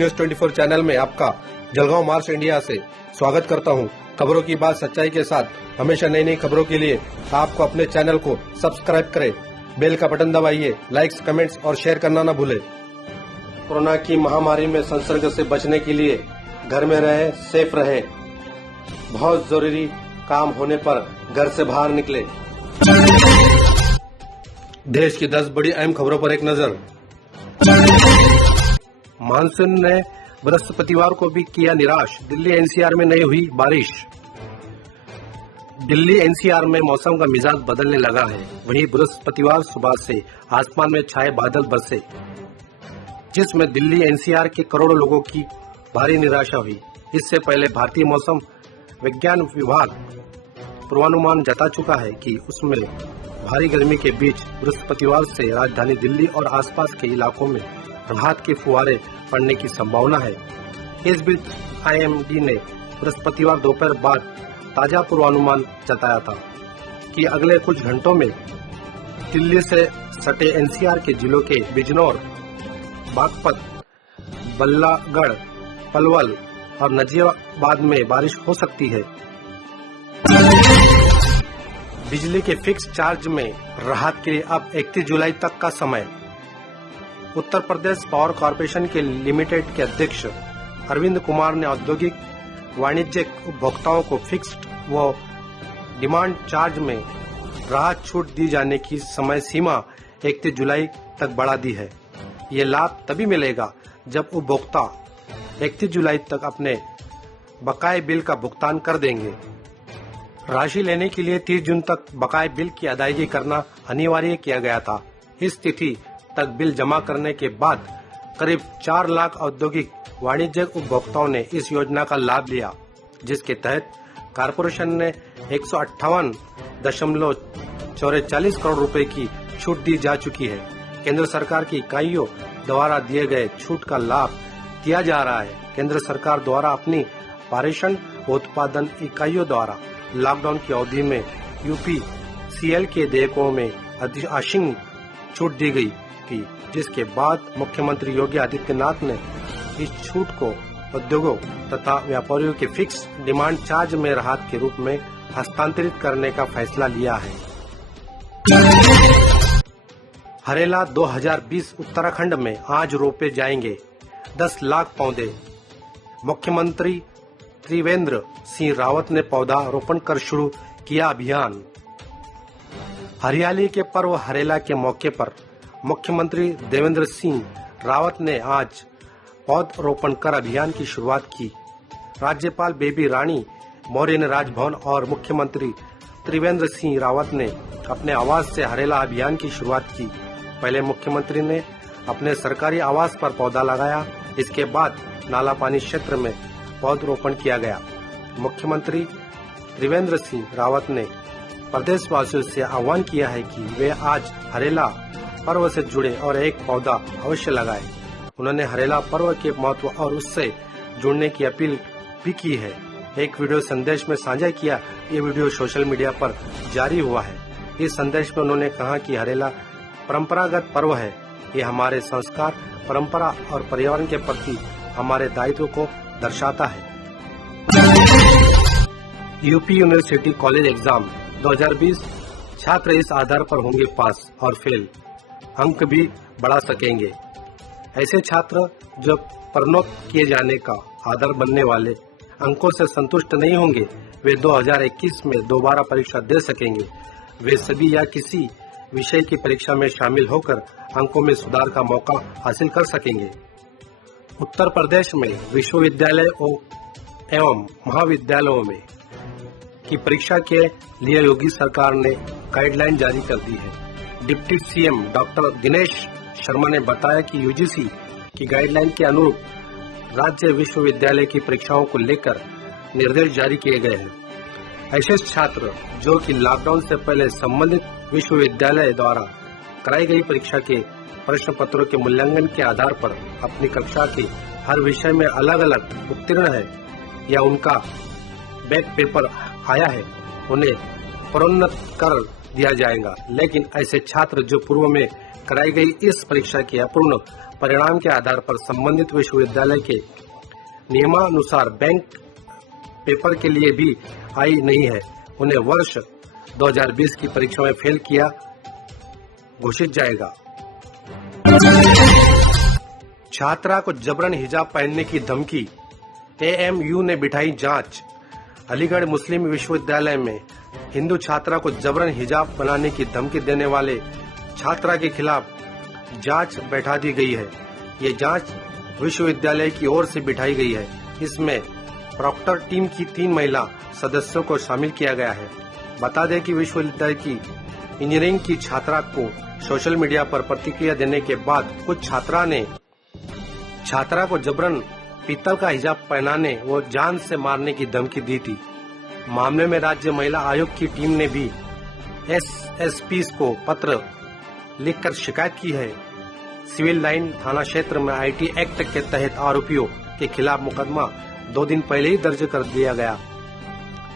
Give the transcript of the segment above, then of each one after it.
News 24 channel में आपका जलगांव मार्च India से स्वागत करता हूं। खबरों की बात सच्चाई के साथ हमेशा नई नई खबरों के लिए आपको अपने चैनल को सब्सक्राइब करें, बेल का बटन दबाइए, लाइक्स, कमेंट्स और शेयर करना न भूलें। कोरोना की महामारी में संसर्ग से बचने के लिए घर में रहे, सेफ रहे, बहुत जरूरी काम होने पर घर से बाहर निकले। देश की 10 बड़ी अहम खबरों पर एक नजर। मानसून ने बृहस्पतिवार को भी किया निराश, दिल्ली एनसीआर में नहीं हुई बारिश। दिल्ली एनसीआर में मौसम का मिजाज बदलने लगा है। वहीं बृहस्पतिवार सुबह से आसमान में छाए बादल बरसे, जिसमें दिल्ली एनसीआर के करोड़ों लोगों की भारी निराशा हुई। इससे पहले भारतीय मौसम विज्ञान विभाग पूर्वानुमान जता चुका है कि उसमें भारी गर्मी के बीच बृहस्पतिवार से राजधानी दिल्ली और आसपास के इलाकों में राहत के फुहारे पड़ने की संभावना है। इस बीच आईएमडी ने बृहस्पतिवार दोपहर बाद ताजा पूर्वानुमान जताया था कि अगले कुछ घंटों में दिल्ली से सटे एनसीआर के जिलों के बिजनौर, बागपत, बल्लागढ़, पलवल और नजीबाबाद में बारिश हो सकती है। बिजली के फिक्स चार्ज में राहत के लिए अब 31 जुलाई तक का समय। उत्तर प्रदेश पावर कॉर्पोरेशन के लिमिटेड के अध्यक्ष अरविंद कुमार ने औद्योगिक वाणिज्यिक उपभोक्ताओं को फिक्स्ड व डिमांड चार्ज में राहत छूट दी जाने की समय सीमा 31 जुलाई तक बढ़ा दी है। ये लाभ तभी मिलेगा जब उपभोक्ता 31 जुलाई तक अपने बकाये बिल का भुगतान कर देंगे। राशि लेने के लिए 30 जून तक बकाये बिल की अदायगी करना अनिवार्य किया गया था। इस तिथि तक बिल जमा करने के बाद करीब 4 लाख औद्योगिक वाणिज्यिक उपभोक्ताओं ने इस योजना का लाभ लिया, जिसके तहत कॉर्पोरेशन ने 158.44 करोड़ रुपए की छूट दी जा चुकी है। केंद्र सरकार की इकाइयों द्वारा दिए गए छूट का लाभ दिया जा रहा है। केंद्र सरकार द्वारा अपनी पारेषण उत्पादन इकाइयों द्वारा लॉकडाउन की अवधि में यूपीसीएल के देयकों में आंशिक छूट दी गई थी, जिसके बाद मुख्यमंत्री योगी आदित्यनाथ ने इस छूट को उद्योगों तथा व्यापारियों के फिक्स डिमांड चार्ज में राहत के रूप में हस्तांतरित करने का फैसला लिया है। हरेला 2020 उत्तराखंड में आज रोपे जाएंगे 10 लाख पौधे। मुख्यमंत्री त्रिवेंद्र सिंह रावत ने पौधा रोपण कर शुरू किया अभियान। हरियाली के पर्व हरेला के मौके पर मुख्यमंत्री देवेंद्र सिंह रावत ने आज पौधरोपण कर अभियान की शुरुआत की। राज्यपाल बेबी रानी मौर्य ने राजभवन और मुख्यमंत्री त्रिवेंद्र सिंह रावत ने अपने आवास से हरेला अभियान की शुरुआत की। पहले मुख्यमंत्री ने अपने सरकारी आवास पर पौधा लगाया, इसके बाद नाला पानी क्षेत्र में पौधरोपण किया गया। मुख्यमंत्री त्रिवेंद्र सिंह रावत ने प्रदेशवासियों से आह्वान किया है कि वे आज हरेला पर्व से जुड़े और एक पौधा अवश्य लगाएं। उन्होंने हरेला पर्व के महत्व और उससे जुड़ने की अपील भी की है। एक वीडियो संदेश में साझा किया। ये वीडियो सोशल मीडिया पर जारी हुआ है। इस संदेश में उन्होंने कहा कि हरेला परंपरागत पर्व है। ये हमारे संस्कार, परंपरा और पर्यावरण के प्रति हमारे दायित्व को दर्शाता है। यूपी यूनिवर्सिटी कॉलेज एग्जाम 2020 छात्र इस आधार पर होंगे पास और फेल, अंक भी बढ़ा सकेंगे। ऐसे छात्र जो प्रोन्नत किए जाने का आधार बनने वाले अंकों से संतुष्ट नहीं होंगे, वे 2021 में दोबारा परीक्षा दे सकेंगे। वे सभी या किसी विषय की परीक्षा में शामिल होकर अंकों में सुधार का मौका हासिल कर सकेंगे। उत्तर प्रदेश में विश्वविद्यालयों एवं महाविद्यालयों में की परीक्षा के लिए योगी सरकार ने गाइडलाइन जारी कर दी है। Deputy CM doctor Dinesh Sharma ने बताया कि यूजीसी की गाइडलाइन के अनुरूप राज्य विश्वविद्यालय की परीक्षाओं को लेकर निर्देश जारी किए गए हैं। ऐसे छात्र जो कि लॉकडाउन से पहले संबंधित विश्वविद्यालय द्वारा कराई गई परीक्षा के प्रश्न पत्रों के मूल्यांकन के आधार पर अपनी कक्षा के हर विषय में अलग अलग उत्तीर्ण है या उनका बैक पेपर आया है, उन्हें प्रोन्नत कर दिया जाएगा। लेकिन ऐसे छात्र जो पूर्व में कराई गई इस परीक्षा के अपूर्ण परिणाम के आधार पर संबंधित विश्वविद्यालय के नियमानुसार बैंक पेपर के लिए भी आई नहीं है, उन्हें वर्ष 2020 की परीक्षा में फेल किया घोषित जाएगा। छात्रा को जबरन हिजाब पहनने की धमकी, एएमयू ने बिठाई जांच। अलीगढ़ मुस्लिम विश्वविद्यालय में हिंदू छात्रा को जबरन हिजाब बनाने की धमकी देने वाले छात्रा के खिलाफ जांच बैठा दी गई है। ये जांच विश्वविद्यालय की ओर से बिठाई गई है। इसमें प्रॉक्टर टीम की 3 महिला सदस्यों को शामिल किया गया है। बता दें कि विश्वविद्यालय की इंजीनियरिंग की छात्रा को सोशल मीडिया पर प्रतिक्रिया देने के बाद कुछ छात्रा ने छात्रा को जबरन पीतल का हिजाब पहनाने व जान से मारने की धमकी दी थी। मामले में राज्य महिला आयोग की टीम ने भी एसएसपी को पत्र लिखकर शिकायत की है। सिविल लाइन थाना क्षेत्र में आईटी एक्ट के तहत आरोपियों के खिलाफ मुकदमा 2 दिन पहले ही दर्ज कर दिया गया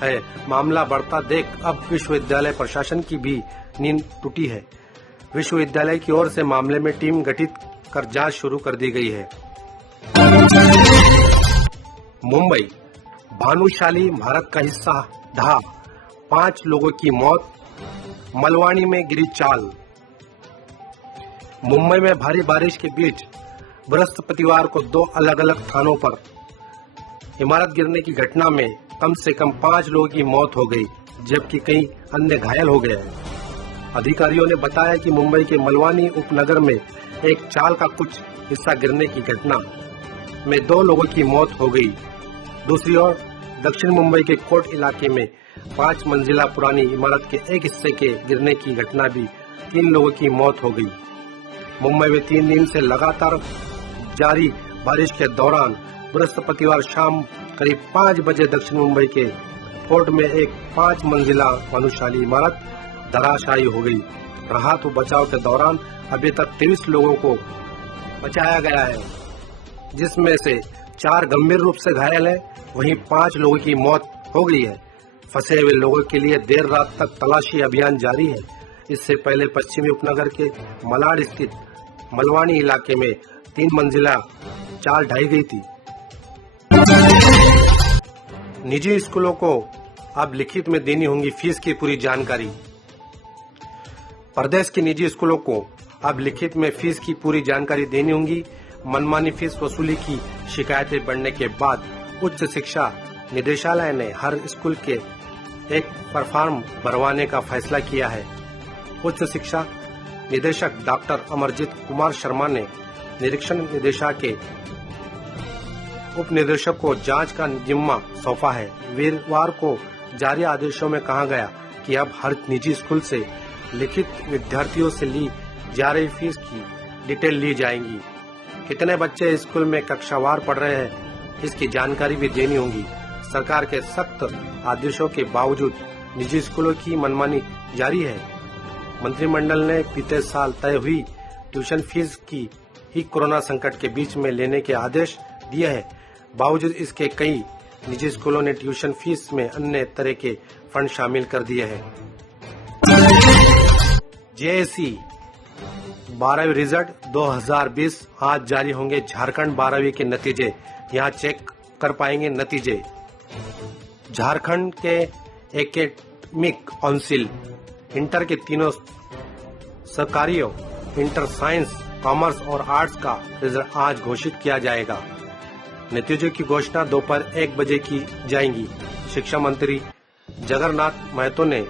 है। मामला बढ़ता देख अब विश्वविद्यालय प्रशासन की भी नींद टूटी है। विश्वविद्यालय की ओर से मामले में टीम गठित कर जांच शुरू कर दी गई है। मुंबई, भानुशाली भारत का हिस्सा ढहा, 5 लोगों की मौत, मलवानी में गिरी चाल। मुंबई में भारी बारिश के बीच बृहस्पतिवार को 2 अलग अलग स्थानों पर इमारत गिरने की घटना में कम से कम 5 लोगों की मौत हो गई, जबकि कई अन्य घायल हो गए हैं। अधिकारियों ने बताया कि मुंबई के मलवानी उपनगर में एक चाल का कुछ हिस्सा गिरने की घटना में 2 लोगों की मौत हो गई। दूसरी ओर दक्षिण मुंबई के कोट इलाके में 5 मंजिला पुरानी इमारत के एक हिस्से के गिरने की घटना भी 3 लोगों की मौत हो गई। मुंबई में 3 दिन से लगातार जारी बारिश के दौरान बृहस्पतिवार शाम करीब 5 बजे दक्षिण मुंबई के फोर्ट में एक 5 मंजिला भानुशाली इमारत धराशायी हो गई। राहत व बचाव के दौरान अभी तक 23 लोगों को बचाया गया है, जिसमें से 4 गंभीर रूप से घायल हैं, वहीं 5 लोगों की मौत हो गई है। फंसे हुए लोगों के लिए देर रात तक तलाशी अभियान जारी है। इससे पहले पश्चिमी उपनगर के मलाड स्थित मलवानी इलाके में 3 मंजिला चाल ढाई गई थी। निजी स्कूलों को अब लिखित में देनी होगी फीस की पूरी जानकारी। प्रदेश के निजी स्कूलों को अब लिखित में फीस की पूरी जानकारी देनी होगी। मनमानी फीस वसूली की शिकायतें बढ़ने के बाद उच्च शिक्षा निदेशालय ने हर स्कूल के एक परफॉर्म भरवाने का फैसला किया है। उच्च शिक्षा निदेशक डॉक्टर अमरजीत कुमार शर्मा ने निरीक्षण निदेशालय के उप निदेशक को जांच का जिम्मा सौंपा है। वीरवार को जारी आदेशों में कहा गया कि अब हर निजी स्कूल से लिखित विद्यार्थियों से ली जा रही फीस की डिटेल ली जाएगी। कितने बच्चे स्कूल में कक्षावार पढ़ रहे हैं, इसकी जानकारी भी देनी होगी। सरकार के सख्त आदेशों के बावजूद निजी स्कूलों की मनमानी जारी है। मंत्रिमंडल ने बीते साल तय हुई ट्यूशन फीस की ही कोरोना संकट के बीच में लेने के आदेश दिए हैं। बावजूद इसके कई निजी स्कूलों ने ट्यूशन फीस में अन्य तरह के फंड शामिल कर दिए हैं। जेएससी 12वीं रिजल्ट 2020 आज जारी होंगे। झारखंड 12वीं के नतीजे यहां चेक कर पाएंगे नतीजे। झारखंड के एकेडमिक काउंसिल इंटर के तीनों सरकारियों इंटर साइंस, कॉमर्स और आर्ट्स का रिजल्ट आज घोषित किया जाएगा। नतीजों की घोषणा दोपहर 1 बजे की जाएगी। शिक्षा मंत्री जगन्नाथ महतो ने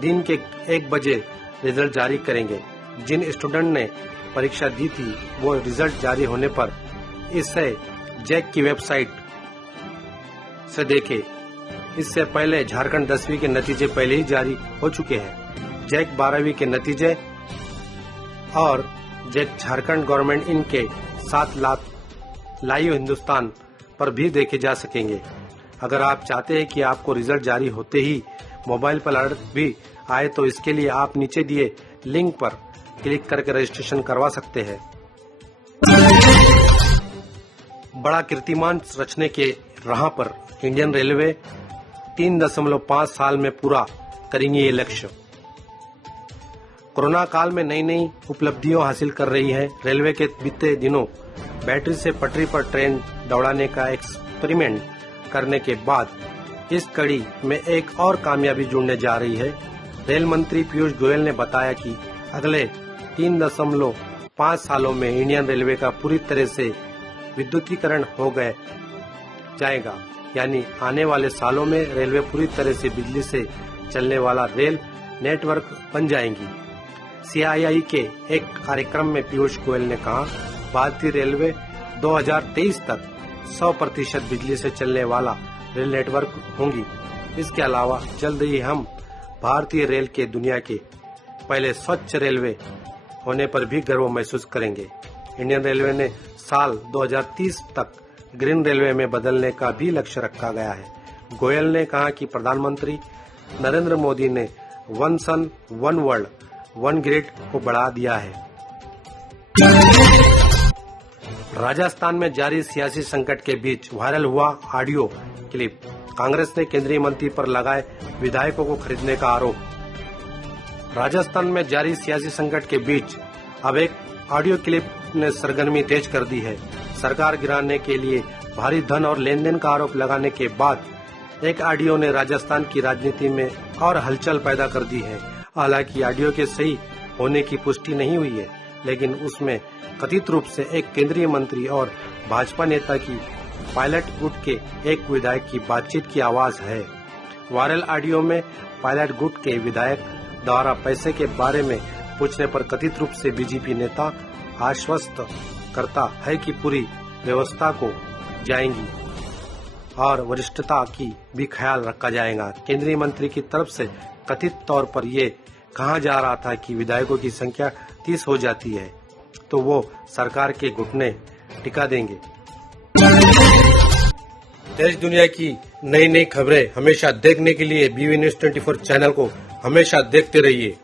दिन के 1 बजे रिजल्ट जारी करेंगे। जिन स्टूडेंट ने परीक्षा दी थी वो रिजल्ट जारी होने पर इसे जैक की वेबसाइट से देखें। इससे पहले झारखंड 10वीं के नतीजे पहले ही जारी हो चुके हैं। जैक 12वीं के नतीजे और जैक झारखंड गवर्नमेंट इनके साथ लाइव हिंदुस्तान पर भी देखे जा सकेंगे। अगर आप चाहते हैं कि आपको रिजल्ट जारी होते ही मोबाइल पर अलर्ट भी आए तो इसके लिए आप नीचे दिए लिंक पर क्लिक करके रजिस्ट्रेशन करवा सकते हैं। बड़ा कीर्तिमान रचने के राह पर इंडियन रेलवे 3.5 साल में पूरा करेंगे ये लक्ष्य। कोरोना काल में नई नई उपलब्धियों हासिल कर रही है रेलवे के बीते दिनों बैटरी से पटरी पर ट्रेन दौड़ाने का एक्सपेरिमेंट करने के बाद इस कड़ी में एक और कामयाबी जुड़ने जा रही है। रेल मंत्री पीयूष गोयल ने बताया कि अगले 3.5 सालों में इंडियन रेलवे का पूरी तरह से विद्युतीकरण हो गए जाएगा, यानी आने वाले सालों में रेलवे पूरी तरह से बिजली से चलने वाला रेल नेटवर्क बन जाएंगी। CII के एक कार्यक्रम में पीयूष गोयल ने कहा, भारतीय रेलवे 2023 तक 100% बिजली से चलने वाला रेल नेटवर्क होंगी। इसके अलावा जल्द ही हम भारतीय रेल के दुनिया के पहले स्वच्छ रेलवे होने पर भी गर्व महसूस करेंगे। इंडियन रेलवे ने साल 2030 तक ग्रीन रेलवे में बदलने का भी लक्ष्य रखा गया है। गोयल ने कहा कि प्रधानमंत्री नरेंद्र मोदी ने one sun one world one grid को बढ़ा दिया है। राजस्थान में जारी सियासी संकट के बीच वायरल हुआ ऑडियो क्लिप। कांग्रेस ने केंद्रीय मंत्री पर लगाए विधायकों को खरीदने का आरोप। राजस्थान में जारी सियासी संकट के बीच अब एक ऑडियो क्लिप ने सरगर्मी तेज कर दी है। सरकार गिराने के लिए भारी धन और लेन देन का आरोप लगाने के बाद एक ऑडियो ने राजस्थान की राजनीति में और हलचल पैदा कर दी है। हालांकि ऑडियो के सही होने की पुष्टि नहीं हुई है, लेकिन उसमें कथित रूप से एक केंद्रीय मंत्री और भाजपा नेता की पायलट गुट के एक विधायक की बातचीत की आवाज है। वायरल ऑडियो में पायलट गुट के विधायक द्वारा पैसे के बारे में पूछने पर कथित रूप से बीजेपी नेता आश्वस्त करता है कि पूरी व्यवस्था को जाएंगी और वरिष्ठता की भी ख्याल रखा जाएगा। केंद्रीय मंत्री की तरफ से कथित तौर पर ये कहा जा रहा था कि विधायकों की संख्या 30 हो जाती है तो वो सरकार के घुटने टिका देंगे। देश दुनिया की नई नई खबरें हमेशा देखने के लिए BV News 24 चैनल को हमेशा देखते रहिए।